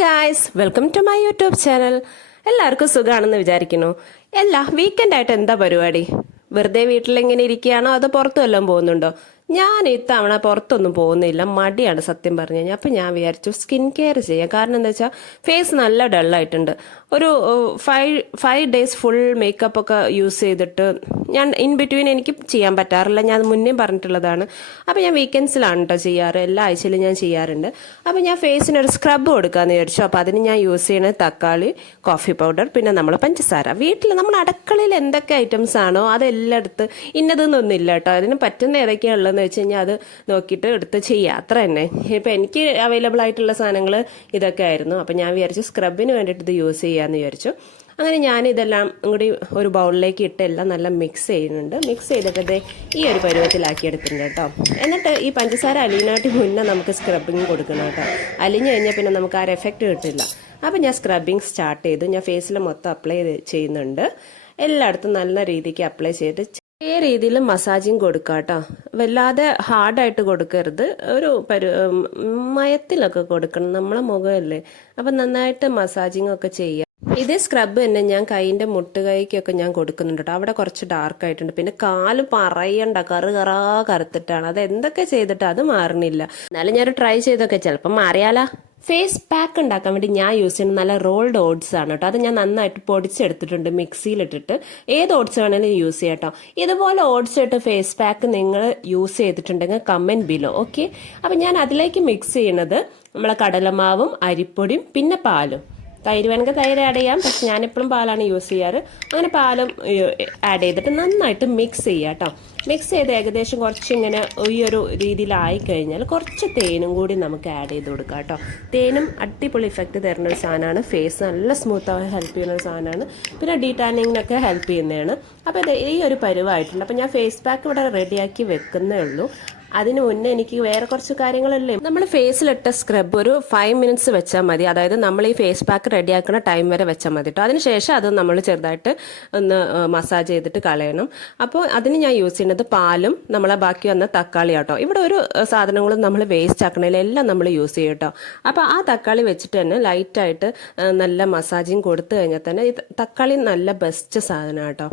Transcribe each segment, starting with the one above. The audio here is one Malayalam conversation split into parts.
Guys welcome to my YouTube channel. എല്ലാവർക്കും സുഖമാണെന്ന് വിചാരിക്കുന്നു. വീക്കെൻഡ് ആയിട്ട് എന്താ പരിപാടി? വെറുതെ വീട്ടിലെങ്ങനെ ഇരിക്കുകയാണോ അതോ പുറത്തു വല്ലതും പോകുന്നുണ്ടോ? ഞാൻ ഇത്തവണ പുറത്തൊന്നും പോകുന്നില്ല, മടിയാണ് സത്യം പറഞ്ഞു കഴിഞ്ഞാൽ. അപ്പം ഞാൻ വിചാരിച്ചു സ്കിൻ കെയർ ചെയ്യാം. കാരണം എന്താ വെച്ചാൽ ഫേസ് നല്ല ഡള്ളായിട്ടുണ്ട്. ഒരു 5 ഡേയ്സ് ഫുൾ മേക്കപ്പ് ഒക്കെ യൂസ് ചെയ്തിട്ട് ഞാൻ ഇൻ ബിറ്റ്വീൻ എനിക്ക് ചെയ്യാൻ പറ്റാറില്ല. ഞാൻ മുന്നേ പറഞ്ഞിട്ടുള്ളതാണ്. അപ്പം ഞാൻ വീക്കെൻഡ്സിലാണ് കേട്ടോ ചെയ്യാറ്. എല്ലാ ആഴ്ചയിലും ഞാൻ ചെയ്യാറുണ്ട്. അപ്പം ഞാൻ ഫേസിനൊരു സ്ക്രബ് കൊടുക്കാമെന്ന് വിചാരിച്ചു. അപ്പം അതിന് ഞാൻ യൂസ് ചെയ്യുന്നത് തക്കാളി, കോഫി പൗഡർ, പിന്നെ നമ്മൾ പഞ്ചസാര. വീട്ടിൽ നമ്മൾ അടുക്കളയിൽ എന്തൊക്കെ ഐറ്റംസ് ആണോ അതെല്ലാം എടുത്ത് ഇന്നതൊന്നും ഇല്ല കേട്ടോ. അതിന് പറ്റുന്ന ഏതൊക്കെയാണ് ഉള്ളതെന്ന് വെച്ച് കഴിഞ്ഞാൽ അത് നോക്കിയിട്ട് എടുത്ത് ചെയ്യുക, അത്ര തന്നെ. ഇപ്പം എനിക്ക് അവൈലബിൾ ആയിട്ടുള്ള സാധനങ്ങൾ ഇതൊക്കെ ആയിരുന്നു. അപ്പം ഞാൻ വിചാരിച്ചു സ്ക്രബിന് വേണ്ടിയിട്ട് ഇത് യൂസ് ചെയ്യാമെന്ന് വിചാരിച്ചു. അങ്ങനെ ഞാൻ ഇതെല്ലാം കൂടി ഒരു ബൗളിലേക്ക് ഇട്ട് എല്ലാം നല്ല മിക്സ് ചെയ്യുന്നുണ്ട്. മിക്സ് ചെയ്തിട്ട് ഈ ഒരു പരുവത്തിലാക്കി എടുക്കുന്നുണ്ട് കേട്ടോ. എന്നിട്ട് ഈ പഞ്ചസാര അലിനായിട്ട് മുന്നേ നമുക്ക് സ്ക്രബിങ് കൊടുക്കണം കേട്ടോ. അലിഞ്ഞു കഴിഞ്ഞാൽ പിന്നെ നമുക്ക് ആ ഒരു എഫക്റ്റ് കിട്ടില്ല. അപ്പം ഞാൻ സ്ക്രബിങ് സ്റ്റാർട്ട് ചെയ്തു. ഞാൻ ഫേസിൽ മൊത്തം അപ്ലൈ ചെയ്യുന്നുണ്ട്. എല്ലായിടത്തും നല്ല രീതിക്ക് അപ്ലൈ ചെയ്തിട്ട് ചെറിയ രീതിയിൽ മസാജിങ് കൊടുക്കുക കേട്ടോ. വല്ലാതെ ഹാർഡായിട്ട് കൊടുക്കരുത്, ഒരു മയത്തിലൊക്കെ കൊടുക്കണം. നമ്മളെ മുഖമല്ലേ, അപ്പം നന്നായിട്ട് മസാജിങ് ഒക്കെ ചെയ്യുക. ഇതേ സ്ക്രബ് തന്നെ ഞാൻ കൈയിൻ്റെ മുട്ടുകൈക്കൊക്കെ ഞാൻ കൊടുക്കുന്നുണ്ട് കേട്ടോ. അവിടെ കുറച്ച് ഡാർക്ക് ആയിട്ടുണ്ട്. പിന്നെ കാല് പറയണ്ട, കറുത്തിട്ടാണ്. അത് എന്തൊക്കെ ചെയ്തിട്ട് അത് മാറണില്ല. എന്നാലും ഞാൻ ട്രൈ ചെയ്തൊക്കെ ചിലപ്പോൾ മാറിയാലാ. ഫേസ് പാക്ക് ഉണ്ടാക്കാൻ വേണ്ടി ഞാൻ യൂസ് ചെയ്യുന്നത് നല്ല റോൾഡ് ഓട്സ് ആണ് കേട്ടോ. അത് ഞാൻ നന്നായിട്ട് പൊടിച്ചെടുത്തിട്ടുണ്ട് മിക്സിയിലിട്ടിട്ട്. ഏത് ഓട്സ് വേണമെങ്കിലും യൂസ് ചെയ്യാം കേട്ടോ. ഇതുപോലെ ഓട്സ് ഇട്ട് ഫേസ് പാക്ക് നിങ്ങൾ യൂസ് ചെയ്തിട്ടുണ്ടെങ്കിൽ കമൻറ്റ് ബിലോ, ഓക്കെ. അപ്പം ഞാൻ അതിലേക്ക് മിക്സ് ചെയ്യണത് നമ്മളെ കടലമാവും അരിപ്പൊടിയും പിന്നെ പാലും. തൈര് വേണമെങ്കിൽ തൈര് ആഡ് ചെയ്യാം, പക്ഷെ ഞാനെപ്പോഴും പാലാണ് യൂസ് ചെയ്യാറ്. അങ്ങനെ പാലും ആഡ് ചെയ്തിട്ട് നന്നായിട്ട് മിക്സ് ചെയ്യുക കേട്ടോ. മിക്സ് ചെയ്ത് ഏകദേശം കുറച്ചിങ്ങനെ ഈ ഒരു രീതിയിലായി കഴിഞ്ഞാൽ കുറച്ച് തേനും കൂടി നമുക്ക് ആഡ് ചെയ്ത് കൊടുക്കാം കേട്ടോ. തേനും അടിപൊളി ഇഫക്റ്റ് തരുന്ന ഒരു സാധനമാണ്. ഫേസ് നല്ല സ്മൂത്താവാൻ ഹെൽപ്പ് ചെയ്യുന്ന ഒരു സാധനമാണ്. പിന്നെ ഡീടാനിങ്ങിനൊക്കെ ഹെൽപ്പ് ചെയ്യുന്നതാണ്. അപ്പോൾ ഇത് ഈ ഒരു പരുവായിട്ടുണ്ട്. അപ്പോൾ ഞാൻ ഫേസ് പാക്ക് ഇവിടെ റെഡിയാക്കി വെക്കുന്നേ ഉള്ളൂ. അതിന് മുന്നേ എനിക്ക് വേറെ കുറച്ച് കാര്യങ്ങളല്ലേ. നമ്മൾ ഫേസിലിട്ട സ്ക്രബ് ഒരു 5 മിനിറ്റ്സ് വെച്ചാൽ മതി. അതായത് നമ്മൾ ഈ ഫേസ് പാക്ക് റെഡിയാക്കുന്ന ടൈം വരെ വെച്ചാൽ മതി കേട്ടോ. അതിനുശേഷം അത് നമ്മൾ ചെറുതായിട്ട് ഒന്ന് മസാജ് ചെയ്തിട്ട് കളയണം. അപ്പോൾ അതിന് ഞാൻ യൂസ് ചെയ്യുന്നത് പാലും നമ്മളെ ബാക്കി വന്ന തക്കാളി കേട്ടോ. ഇവിടെ ഒരു സാധനങ്ങളും നമ്മൾ വേസ്റ്റ് ആക്കണതിൽ എല്ലാം നമ്മൾ യൂസ് ചെയ്യും കേട്ടോ. അപ്പോൾ ആ തക്കാളി വെച്ചിട്ട് തന്നെ ലൈറ്റായിട്ട് നല്ല മസാജിങ് കൊടുത്തു കഴിഞ്ഞാൽ തന്നെ ഈ തക്കാളി നല്ല ബെസ്റ്റ് സാധനമാണ് കേട്ടോ.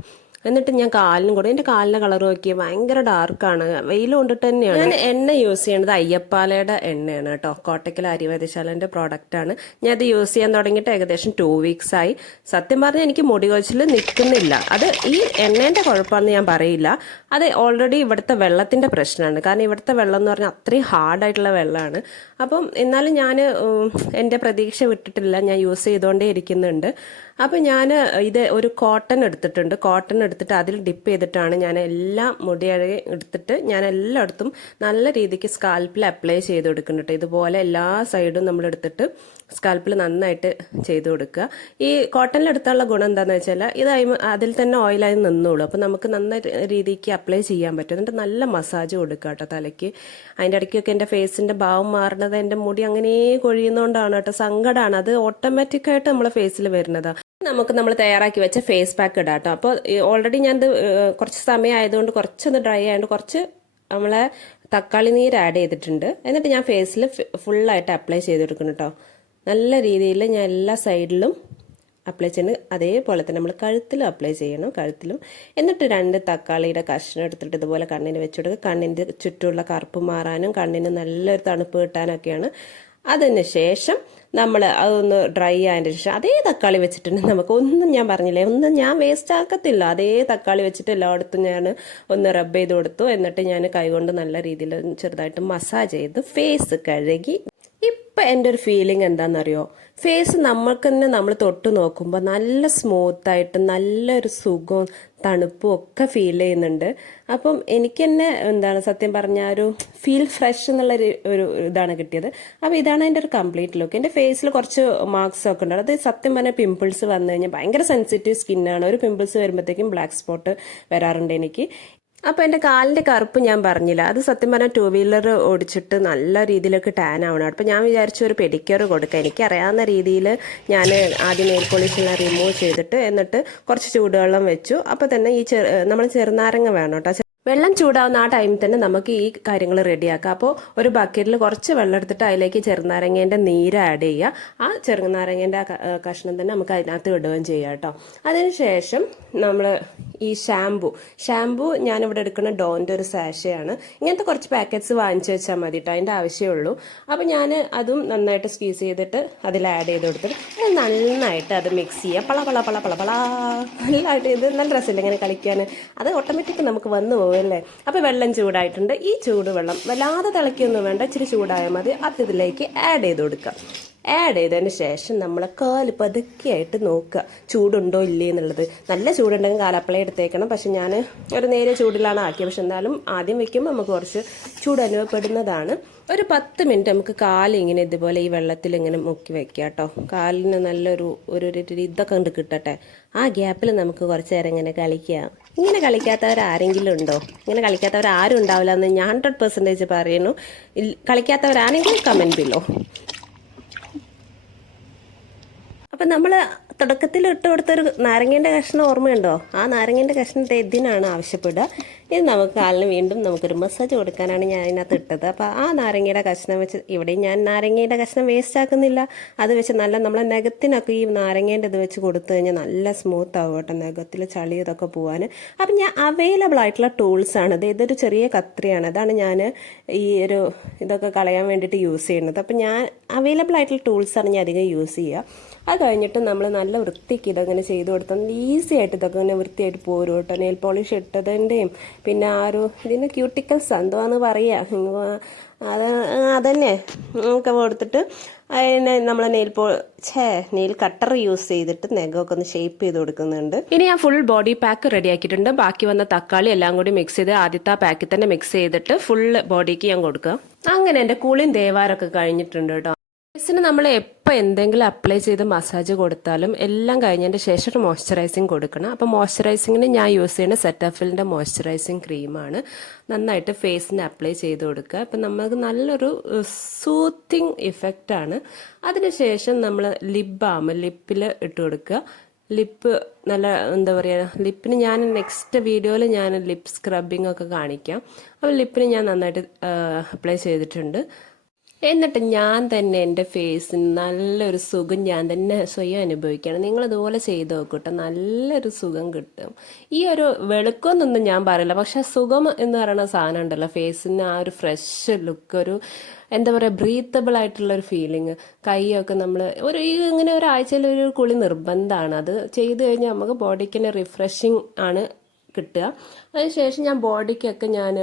എന്നിട്ട് ഞാൻ കാലിനും കൂടെ, എൻ്റെ കാലിൻ്റെ കളർ നോക്കിയാൽ ഭയങ്കര ഡാർക്കാണ്, വെയിൽ കൊണ്ടിട്ട് തന്നെയാണ്. ഞാൻ എണ്ണ യൂസ് ചെയ്യുന്നത് അയ്യപ്പാലയുടെ എണ്ണയാണ് കേട്ടോ. കോട്ടക്കൽ ആര്യവൈദ്യശാലൻ്റെ പ്രോഡക്റ്റാണ്. ഞാൻ അത് യൂസ് ചെയ്യാൻ തുടങ്ങിയിട്ട് ഏകദേശം 2 വീക്സ് ആയി. സത്യം പറഞ്ഞാൽ എനിക്ക് മുടി കൊഴിച്ചിൽ നിൽക്കുന്നില്ല. അത് ഈ എണ്ണേൻ്റെ കുഴപ്പമാണെന്ന് ഞാൻ പറയില്ല. അത് ഓൾറെഡി ഇവിടുത്തെ വെള്ളത്തിൻ്റെ പ്രശ്നമാണ്. കാരണം ഇവിടുത്തെ വെള്ളം എന്ന് പറഞ്ഞാൽ അത്രയും ഹാർഡായിട്ടുള്ള വെള്ളമാണ്. അപ്പം എന്നാലും ഞാൻ എൻ്റെ പ്രതീക്ഷ വിട്ടിട്ടില്ല, ഞാൻ യൂസ് ചെയ്തുകൊണ്ടേ ഇരിക്കുന്നുണ്ട്. അപ്പം ഞാൻ ഇത് ഒരു കോട്ടൺ എടുത്തിട്ടുണ്ട്. കോട്ടൺ എടുത്തിട്ട് അതിൽ ഡിപ്പ് ചെയ്തിട്ടാണ് ഞാൻ എല്ലാം മുടിയഴകി എടുത്തിട്ട് ഞാൻ എല്ലായിടത്തും നല്ല രീതിക്ക് സ്കാൽപ്പിൽ അപ്ലൈ ചെയ്ത് കൊടുക്കുന്നുണ്ട്. ഇതുപോലെ എല്ലാ സൈഡും നമ്മൾ എടുത്തിട്ട് സ്കാൽപ്പിൽ നന്നായിട്ട് ചെയ്ത് കൊടുക്കുക. ഈ കോട്ടണിലെടുത്തുള്ള ഗുണം എന്താണെന്ന് വെച്ചാൽ ഇത് അതിൽ തന്നെ ഓയിലായി നിന്നോളൂ. അപ്പോൾ നമുക്ക് നന്നായി രീതിക്ക് അപ്ലൈ ചെയ്യാൻ പറ്റും. എന്നിട്ട് നല്ല മസാജ് കൊടുക്കുക കേട്ടോ തലയ്ക്ക്. അതിൻ്റെ ഇടയ്ക്കൊക്കെ എൻ്റെ ഫേസിൻ്റെ ഭാവം മാറുന്നത് എൻ്റെ മുടി അങ്ങനെ കൊഴിയുന്നതുകൊണ്ടാണ് കേട്ടോ. സങ്കടമാണ്. അത് ഓട്ടോമാറ്റിക്കായിട്ട് നമ്മളെ ഫേസിൽ വരുന്നതാണ്. നമുക്ക് നമ്മൾ തയ്യാറാക്കി വെച്ച ഫേസ് പാക്ക് ഇടാം കേട്ടോ. അപ്പോൾ ഓൾറെഡി ഞാനത് കുറച്ച് സമയം ആയതുകൊണ്ട് കുറച്ചൊന്ന് ഡ്രൈ ആയതുകൊണ്ട് കുറച്ച് നമ്മളെ തക്കാളി നീര് ആഡ് ചെയ്തിട്ടുണ്ട്. എന്നിട്ട് ഞാൻ ഫേസിൽ ഫുള്ളായിട്ട് അപ്ലൈ ചെയ്ത് കൊടുക്കണം കേട്ടോ. നല്ല രീതിയിൽ ഞാൻ എല്ലാ സൈഡിലും അപ്ലൈ ചെയ്യുന്നത്. അതേപോലെ തന്നെ നമ്മൾ കഴുത്തിലും അപ്ലൈ ചെയ്യണം, കഴുത്തിലും. എന്നിട്ട് 2 തക്കാളിയുടെ കഷ്ണം എടുത്തിട്ട് ഇതുപോലെ കണ്ണിന് വെച്ച് കൊടുക്കുക. കണ്ണിൻ്റെ ചുറ്റുമുള്ള കറുപ്പ് മാറാനും കണ്ണിന് നല്ലൊരു തണുപ്പ് കിട്ടാനൊക്കെയാണ്. അതിന് ശേഷം നമ്മൾ അതൊന്ന് ഡ്രൈ ആയതിൻ്റെ ശേഷം അതേ തക്കാളി വെച്ചിട്ടുണ്ടെങ്കിൽ നമുക്ക് ഒന്നും, ഞാൻ പറഞ്ഞില്ലേ, ഒന്നും ഞാൻ വേസ്റ്റ് ആക്കത്തില്ല. അതേ തക്കാളി വെച്ചിട്ട് എല്ലായിടത്തും ഞാൻ ഒന്ന് റബ്ബ് ചെയ്ത് കൊടുത്തു. എന്നിട്ട് ഞാൻ കൈകൊണ്ട് നല്ല രീതിയിൽ ചെറുതായിട്ട് മസാജ് ചെയ്ത് ഫേസ് കഴുകി. ഇപ്പം എൻ്റെ ഒരു ഫീലിംഗ് എന്താണെന്നറിയോ? ഫേസ് നമ്മൾക്ക് തന്നെ നമ്മൾ തൊട്ട് നോക്കുമ്പോൾ നല്ല സ്മൂത്തായിട്ട് നല്ലൊരു സുഖവും തണുപ്പും ഒക്കെ ഫീൽ ചെയ്യുന്നുണ്ട്. അപ്പം എനിക്ക് തന്നെ എന്താണ് സത്യം പറഞ്ഞാൽ ഒരു ഫീൽ ഫ്രഷ് ഒരു ഇതാണ് കിട്ടിയത്. അപ്പോൾ ഇതാണ് എൻ്റെ ഒരു കംപ്ലീറ്റ് ലുക്ക്. എൻ്റെ ഫേസിൽ കുറച്ച് മാർക്സ് ഒക്കെ ഉണ്ട്. അത് സത്യം പറഞ്ഞാൽ പിമ്പിൾസ് വന്നു കഴിഞ്ഞാൽ ഭയങ്കര സെൻസിറ്റീവ് സ്കിന്നാണ്. ഒരു പിമ്പിൾസ് വരുമ്പോഴത്തേക്കും ബ്ലാക്ക് സ്പോട്ട് വരാറുണ്ട് എനിക്ക്. അപ്പോൾ എൻ്റെ കാലിൻ്റെ കറുപ്പ് ഞാൻ പറഞ്ഞില്ല, അത് സത്യം പറഞ്ഞാൽ 2 വീലർ ഓടിച്ചിട്ട് നല്ല രീതിയിലൊക്കെ ടാൻ ആവണം. അപ്പോൾ ഞാൻ വിചാരിച്ചു ഒരു പെഡിക്യൂർ കൊടുക്കാം. എനിക്കറിയാവുന്ന രീതിയിൽ ഞാൻ ആദ്യം നെയിൽ പോളിഷെല്ലാം റിമൂവ് ചെയ്തിട്ട് എന്നിട്ട് കുറച്ച് ചൂടുവെള്ളം വെച്ചു. അപ്പോൾ തന്നെ ഈ നമ്മൾ ചെറുനാരങ്ങ വേണം കേട്ടോ. വെള്ളം ചൂടാവുന്ന ആ ടൈമിൽ തന്നെ നമുക്ക് ഈ കാര്യങ്ങൾ റെഡിയാക്കാം. അപ്പോൾ ഒരു ബക്കറ്റിൽ കുറച്ച് വെള്ളം എടുത്തിട്ട് അതിലേക്ക് ചെറുനാരങ്ങേൻ്റെ നീര് ആഡ് ചെയ്യുക. ആ ചെറുനാരങ്ങേൻ്റെ കഷ്ണം തന്നെ നമുക്ക് അതിനകത്ത് ഇടുകയും ചെയ്യാം കേട്ടോ. അതിനുശേഷം നമ്മൾ ഈ ഷാമ്പു ഞാനിവിടെ എടുക്കുന്ന ഡോൻ്റെ ഒരു സാഷയാണ്. ഇങ്ങനത്തെ കുറച്ച് പാക്കറ്റ്സ് വാങ്ങിച്ചു വെച്ചാൽ മതി കേട്ടോ, അതിൻ്റെ ആവശ്യമുള്ളൂ. അപ്പോൾ ഞാൻ അതും നന്നായിട്ട് സ്ക്വീസ് ചെയ്തിട്ട് അതിൽ ആഡ് ചെയ്ത് കൊടുത്തിട്ട് നന്നായിട്ട് അത് മിക്സ് ചെയ്യുക. നല്ലതായിട്ട് ഇത് നല്ല രസമില്ല ഇങ്ങനെ കളിക്കാൻ. അത് ഓട്ടോമാറ്റിക് നമുക്ക് വന്നു പോകുമല്ലേ. അപ്പോൾ വെള്ളം ചൂടായിട്ടുണ്ട്. ഈ ചൂടുവെള്ളം വല്ലാതെ തിളയ്ക്കൊന്നും വേണ്ട, ഇച്ചിരി ചൂടായാൽ മതി. അത് ഇതിലേക്ക് ആഡ് ചെയ്ത് കൊടുക്കുക. ആഡ് ചെയ്തതിന് ശേഷം നമ്മൾ കാല് പതുക്കെയായിട്ട് നോക്കുക ചൂടുണ്ടോ ഇല്ലേ എന്നുള്ളത്. നല്ല ചൂടുണ്ടെങ്കിൽ കാലപ്പളയെ എടുത്തേക്കണം. പക്ഷെ ഞാൻ ഒരു നേരെ ചൂടിലാണ് ആക്കിയത്. പക്ഷെ എന്നാലും ആദ്യം വെക്കുമ്പോൾ നമുക്ക് കുറച്ച് ചൂട് അനുഭവപ്പെടുന്നതാണ്. ഒരു 10 മിനിറ്റ് നമുക്ക് കാലിങ്ങനെ ഇതുപോലെ ഈ വെള്ളത്തിൽ ഇങ്ങനെ മുക്കി വെക്കുക കേട്ടോ. കാലിന് നല്ലൊരു ഇതൊക്കെ കൊണ്ട് കിട്ടട്ടെ. ആ ഗ്യാപ്പിൽ നമുക്ക് കുറച്ച് നേരം ഇങ്ങനെ കളിക്കാം. ഇങ്ങനെ കളിക്കാത്തവരാരെങ്കിലും ഉണ്ടോ? ഇങ്ങനെ കളിക്കാത്തവരാരും ഉണ്ടാവില്ല എന്ന് ഞാൻ 100% പറയുന്നു. കളിക്കാത്തവരാണെങ്കിൽ കമൻറ്റ് ബില്ലോ. അപ്പം നമ്മൾ തുടക്കത്തിൽ ഇട്ട് കൊടുത്തൊരു നാരങ്ങേൻ്റെ കഷ്ണം ഓർമ്മയുണ്ടോ? ആ നാരങ്ങേൻ്റെ കഷ്ണത്തെ ഇതിനാണ് ആവശ്യപ്പെടുക. ഇത് നമുക്ക് കാലിന് വീണ്ടും നമുക്കൊരു മസാജ് കൊടുക്കാനാണ് ഞാൻ അതിനകത്ത് ഇട്ടത്. അപ്പോൾ ആ നാരങ്ങയുടെ കഷ്ണം വെച്ച് ഇവിടെ ഞാൻ നാരങ്ങയുടെ കഷ്ണം വേസ്റ്റ് ആക്കുന്നില്ല. അത് വെച്ച് നല്ല നമ്മളെ നഖത്തിനൊക്കെ ഈ നാരങ്ങേൻ്റെ ഇത് വെച്ച് കൊടുത്തു കഴിഞ്ഞാൽ നല്ല സ്മൂത്ത് ആവും കേട്ടോ, നഖത്തിൽ ചളി ഇതൊക്കെ പോകാൻ. അപ്പം ഞാൻ അവൈലബിൾ ആയിട്ടുള്ള ടൂൾസാണ് ഇത്. ഇതൊരു ചെറിയ കത്രിയാണ്. അതാണ് ഞാൻ ഈ ഒരു ഇതൊക്കെ കളയാൻ വേണ്ടിയിട്ട് യൂസ് ചെയ്യുന്നത്. അപ്പം ഞാൻ അവൈലബിൾ ആയിട്ടുള്ള ടൂൾസാണ് ഞാൻ അധികം യൂസ് ചെയ്യുക. അത് കഴിഞ്ഞിട്ട് നമ്മൾ നല്ല വൃത്തിക്ക് ഇതങ്ങനെ ചെയ്ത് കൊടുത്താൽ ഈസി ആയിട്ട് ഇതൊക്കെ ഇങ്ങനെ വൃത്തിയായിട്ട് പോരും കേട്ടോ. നെയിൽ പോളിഷ് ഇട്ടതിൻ്റെയും പിന്നെ ആ ഒരു ഇതിന് ക്യൂട്ടിക്കൽസ് എന്തുവാന്ന് പറയുക, അതന്നെ ഒക്കെ കൊടുത്തിട്ട് അതിനെ നമ്മൾ നെയിൽ കട്ടർ യൂസ് ചെയ്തിട്ട് നഖമൊക്കെ ഒന്ന് ഷേപ്പ് ചെയ്ത് കൊടുക്കുന്നുണ്ട്. ഇനി ഞാൻ ഫുൾ ബോഡി പാക്ക് റെഡി ആക്കിയിട്ടുണ്ട്. ബാക്കി വന്ന തക്കാളി എല്ലാം കൂടി മിക്സ് ചെയ്ത് ആദ്യത്തെ ആ പാക്കിൽ തന്നെ മിക്സ് ചെയ്തിട്ട് ഫുൾ ബോഡിക്ക് ഞാൻ കൊടുക്കുക. അങ്ങനെ എൻ്റെ കുളിയും ദേവാരമൊക്കെ കഴിഞ്ഞിട്ടുണ്ട് കേട്ടോ. ഫേസിന് നമ്മൾ എപ്പോൾ എന്തെങ്കിലും അപ്ലൈ ചെയ്ത് മസാജ് കൊടുത്താലും എല്ലാം കഴിഞ്ഞതിൻ്റെ ശേഷം ഒരു മോയ്സ്ചറൈസിങ് കൊടുക്കണം. അപ്പോൾ മോയ്സ്ചറൈസിങ്ങിന് ഞാൻ യൂസ് ചെയ്യുന്ന സെറ്റാഫിലിൻ്റെ മോയ്സ്ചറൈസിങ് ക്രീമാണ്. നന്നായിട്ട് ഫേസിന് അപ്ലൈ ചെയ്ത് കൊടുക്കുക. അപ്പം നമുക്ക് നല്ലൊരു സൂത്തിങ് ഇഫക്റ്റാണ്. അതിനുശേഷം നമ്മൾ ലിപ്പിൽ ഇട്ട് കൊടുക്കുക. ലിപ്പ് നല്ല എന്താ പറയുക, ലിപ്പിന് ഞാൻ നെക്സ്റ്റ് വീഡിയോയിൽ ഞാൻ ലിപ്പ് സ്ക്രബിംഗ് ഒക്കെ കാണിക്കാം. അപ്പോൾ ലിപ്പിന് ഞാൻ നന്നായിട്ട് അപ്ലൈ ചെയ്തിട്ടുണ്ട്. എന്നിട്ട് ഞാൻ തന്നെ എൻ്റെ ഫേസിന് നല്ലൊരു സുഖം ഞാൻ തന്നെ സ്വയം അനുഭവിക്കുകയാണ്. നിങ്ങളിതുപോലെ ചെയ്ത് നോക്കൂട്ടോ, നല്ലൊരു സുഖം കിട്ടും. ഈ ഒരു വെളുക്കൊന്നൊന്നും ഞാൻ പറയില്ല, പക്ഷെ സുഖം എന്ന് പറയുന്ന സാധനം ഉണ്ടല്ലോ, ഫേസിന് ആ ഒരു ഫ്രഷ് ലുക്ക്, ഒരു എന്താ പറയുക ബ്രീത്തബിൾ ആയിട്ടുള്ളൊരു ഫീലിംഗ്. കൈയൊക്കെ നമ്മൾ ഇങ്ങനെ ഒരാഴ്ചയിൽ ഒരു കുളി നിർബന്ധമാണ്. അത് ചെയ്ത് കഴിഞ്ഞാൽ നമുക്ക് ബോഡിക്ക് തന്നെ റിഫ്രഷിങ് ആണ് കിട്ടുക. അതിനുശേഷം ഞാൻ ബോഡിക്കൊക്കെ ഞാൻ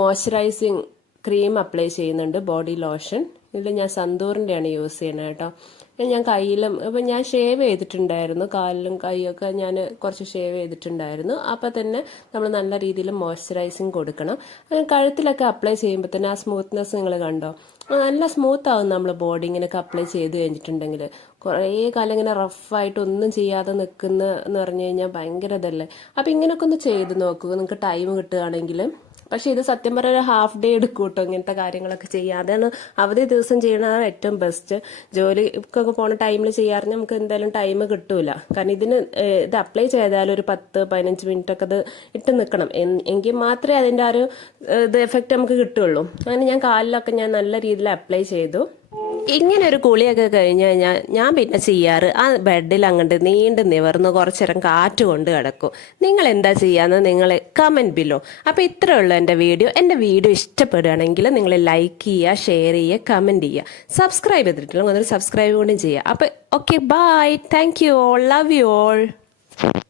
മോയ്സ്ചറൈസിങ് ക്രീം അപ്ലൈ ചെയ്യുന്നുണ്ട്, ബോഡി ലോഷൻ. ഇതിൽ ഞാൻ സന്തൂറിൻ്റെയാണ് യൂസ് ചെയ്യുന്നത് കേട്ടോ. ഞാൻ കയ്യിലും അപ്പം ഞാൻ ഷേവ് ചെയ്തിട്ടുണ്ടായിരുന്നു, കാലിലും കൈയൊക്കെ ഞാൻ കുറച്ച് ഷേവ് ചെയ്തിട്ടുണ്ടായിരുന്നു. അപ്പം തന്നെ നമ്മൾ നല്ല രീതിയിൽ മോയ്സ്ചറൈസിങ് കൊടുക്കണം. കഴുത്തിലൊക്കെ അപ്ലൈ ചെയ്യുമ്പോൾ തന്നെ ആ സ്മൂത്ത്നെസ് നിങ്ങൾ കണ്ടോ, നല്ല സ്മൂത്ത് ആവും നമ്മൾ ബോഡി ഇങ്ങനെയൊക്കെ അപ്ലൈ ചെയ്ത് കഴിഞ്ഞിട്ടുണ്ടെങ്കിൽ. കുറേ കാലം ഇങ്ങനെ റഫായിട്ട് ഒന്നും ചെയ്യാതെ നിൽക്കുന്ന എന്ന് പറഞ്ഞു കഴിഞ്ഞാൽ ഭയങ്കര ഇതല്ലേ. അപ്പം ഇങ്ങനെയൊക്കെ ഒന്ന് ചെയ്ത് നോക്കുക നിങ്ങൾക്ക് ടൈം കിട്ടുകയാണെങ്കിൽ. പക്ഷെ ഇത് സത്യം പറഞ്ഞാൽ ഒരു ഹാഫ് ഡേ എടുക്കും കേട്ടോ ഇങ്ങനത്തെ കാര്യങ്ങളൊക്കെ ചെയ്യാം. അതാണ് അവധി ദിവസം ചെയ്യണതാണ് ഏറ്റവും ബെസ്റ്റ്. ജോലിക്കൊക്കെ പോണ ടൈമിൽ ചെയ്യാറുണ്ട് നമുക്ക് എന്തായാലും ടൈം കിട്ടൂല. കാരണം ഇത് അപ്ലൈ ചെയ്താലും ഒരു 10-15 മിനിറ്റ് ഒക്കെ ഇത് ഇട്ട് നിൽക്കണം. എങ്കിൽ മാത്രമേ അതിൻ്റെ ആ ഒരു എഫക്റ്റ് നമുക്ക് കിട്ടുള്ളൂ. അങ്ങനെ ഞാൻ കാലിലൊക്കെ ഞാൻ നല്ല രീതിയിൽ അപ്ലൈ ചെയ്തു. ഇങ്ങനെ ഒരു കുളിയൊക്കെ കഴിഞ്ഞ് കഴിഞ്ഞാൽ ഞാൻ പിന്നെ ചെയ്യാറ് ആ ബെഡിൽ അങ്ങോട്ട് നീണ്ടു നിവർന്ന് കുറച്ചേരം കാറ്റ് കൊണ്ട് കിടക്കും. നിങ്ങൾ എന്താ ചെയ്യാന്ന് നിങ്ങൾ കമൻറ്റ് ബില്ലോ. അപ്പോൾ ഇത്രയേ ഉള്ളൂ എൻ്റെ വീഡിയോ. എൻ്റെ വീഡിയോ ഇഷ്ടപ്പെടുകയാണെങ്കിൽ നിങ്ങൾ ലൈക്ക് ചെയ്യുക, ഷെയർ ചെയ്യുക, കമൻറ്റ് ചെയ്യുക. സബ്സ്ക്രൈബ് ചെയ്തിട്ടില്ല ഒന്ന് സബ്സ്ക്രൈബ് കൂടി ചെയ്യുക. അപ്പോൾ okay, bye, thank you all, love you all.